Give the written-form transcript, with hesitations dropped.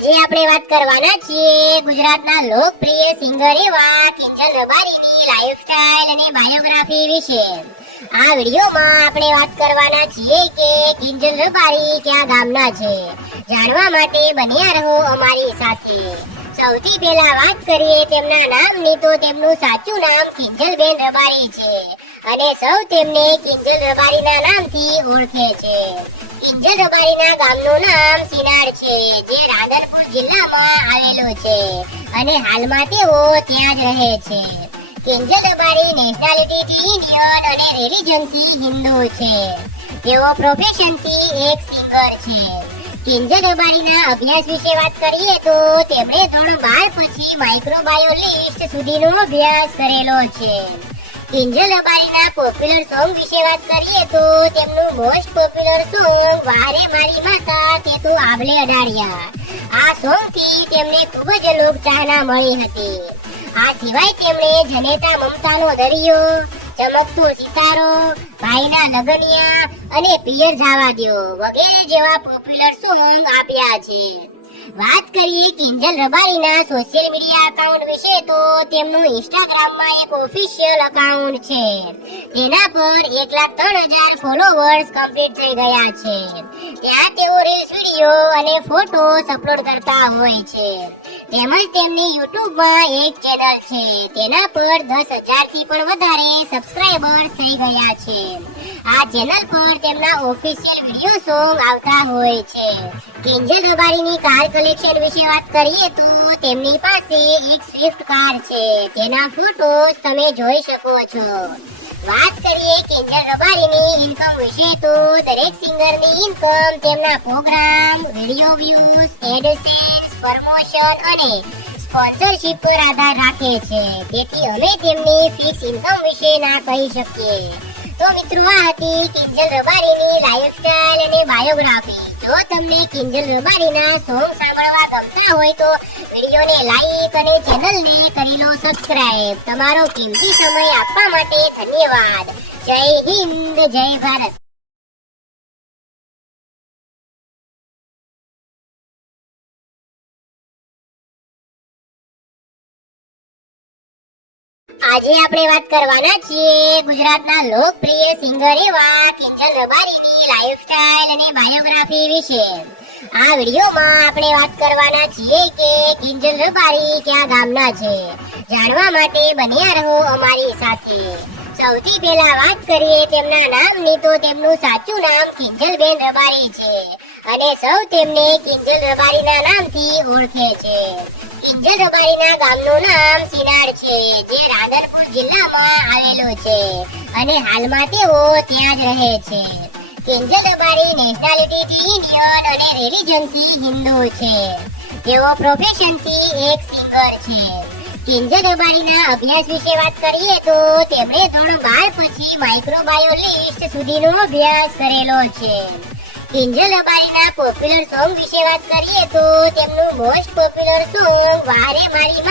આજે આપણે વાત કરવાના છીએ ગુજરાતના લોકપ્રિય સિંગર એવા કિંજલ રબારીની લાઈફસ્ટાઈલ અને બાયોગ્રાફી વિશે। આ વિડીયોમાં આપણે વાત કરવાના છીએ કે કિંજલ રબારી કયા ગામના છે। જાણવા માટે બન્યા રહો અમારી સાથે। સૌથી પહેલા વાત કરીએ તેમના નામની તો તેમનું સાચું નામ કિંજલબેન રબારી છે અને સૌ તેમને કિંજલ રબારીના નામથી ઓળખે છે। કિંજલ રબારીના ગામનું નામ સિનાડ છે, જે રાધનપુર જિલ્લામાં આવેલું છે અને હાલમાં તેઓ ત્યાં જ રહે છે। કિંજલ રબારી નેશનાલિટીથી ઇન્ડિયન અને રિલિજનથી હિન્દુ છે। તેઓ પ્રોફેશનથી એક સિંગર છે। કિંજલ રબારીના અભ્યાસ વિશે વાત કરીએ તો તેમણે ધોરણ 12 પછી માઇક્રોબાયોલોજીસ્ટ સુધીનો અભ્યાસ કરેલો છે। કિંજલ રબારીના પોપ્યુલર સોંગ વિશે વાત કરીએ તો તેમનું મોસ્ટ પોપ્યુલર સોંગ વારે મારી માતા તે તો આબલે અડાડિયા। આ સોંગથી તેમને ખૂબ જ લોકચાહના મળી હતી। આ સિવાય તેમણે જનેતા મમતાનો દરિયો, ચમકતો સિતારો, ભાઈના લગનિયા અને પિયર જાવા દ્યો વગેરે જેવા પોપ્યુલર સોંગ આપ્યા છે। વાત કરીએ કિંજલ રબારીના સોશિયલ મીડિયા એકાઉન્ટ વિશે તો તેમનું ઇન્સ્ટાગ્રામમાં એક ઓફિશિયલ એકાઉન્ટ છે। તેના પર 1,03,000 ફોલોવર્સ કમ્પ્લીટ થઈ ગયા છે। ત્યાં તેઓ રીલ્સ, વિડીયો અને ફોટોસ અપલોડ કરતા હોય છે। તેમજ તેમની યુટ્યુબમાં એક ચેનલ છે, તેના પર 10,000 થી પણ વધારે સબસ્ક્રાઇબર્સ થઈ ગયા છે। આ ચેનલ પર તેમના ઓફિશિયલ વિડીયો સોંગ આવતા હોય છે। કિંજલ રબારીની કાર કલેક્શન વિશે વાત કરીએ તો તેમની પાસે એક સ્વિફ્ટ કાર છે, તેના ફોટોસ તમે જોઈ શકો છો। વાત કરીએ કિંજલ રબારીની ઇન્કમ વિશે તો દરેક સિંગરની ઇન્કમ તેમના programme, video views, AdSense, promotion અને સ્પોન્સરશિપ પર આધાર રાખે છે। તેથી અમે તેમની ફિક્સ ઇન્કમ વિશે ના કહી શકીએ। તો મિત્રો, આ હતી કિંજલ રબારીની લાઈફસ્ટાઈલ અને બાયોગ્રાફી। જો તમને કિંજલ રબારીના સોંગ સાંભળવા ગમતા હોય તો વિડીયોને લાઈક અને ચેનલને કરી લો સબસ્ક્રાઇબ। તમારો કિંમતી સમય આપવા માટે ધન્યવાદ। જય હિન્દ, જય ભારત। આજે આપણે વાત કરવાના છીએ ગુજરાતના લોકપ્રિય સિંગર એવા કિંજલ રબારીની લાઈફસ્ટાઈલ અને બાયોગ્રાફી વિશે। આ વિડીયોમાં આપણે વાત કરવાના છીએ કે કિંજલ રબારી કયા ગામના છે। જાણવા માટે બન્યા રહો અમારી સાથે। સૌથી પહેલા વાત કરીએ તેમના નામની તો તેમનું સાચું નામ કિંજલબેન રબારી છે અને સૌ તેમને કિંજલ રબારીના નામથી ઓળખે છે। કિંજલ રબારીના ગામનું નામ સિનાડ છે, જે રાધનપુર જિલ્લામાં આવેલું છે અને હાલમાં તેઓ ત્યાં જ રહે છે। કિંજલ રબારી નેશનાલિટીથી ઇન્ડિયન અને રિલિજનથી હિન્દુ છે। તેઓ પ્રોફેશનથી એક સિંગર છે। કિંજલ રબારીના અભ્યાસ વિશે વાત કરીએ તો તેમણે ધોરણ 12 પછી માઇક્રોબાયોલોજીસ્ટ સુધીનો અભ્યાસ કરેલો છે। કિંજલ રબારીના પોપ્યુલર સોંગ વિશે વાત કરીએ તો તેમનું મોસ્ટ પોપ્યુલર સોંગ વારે મારી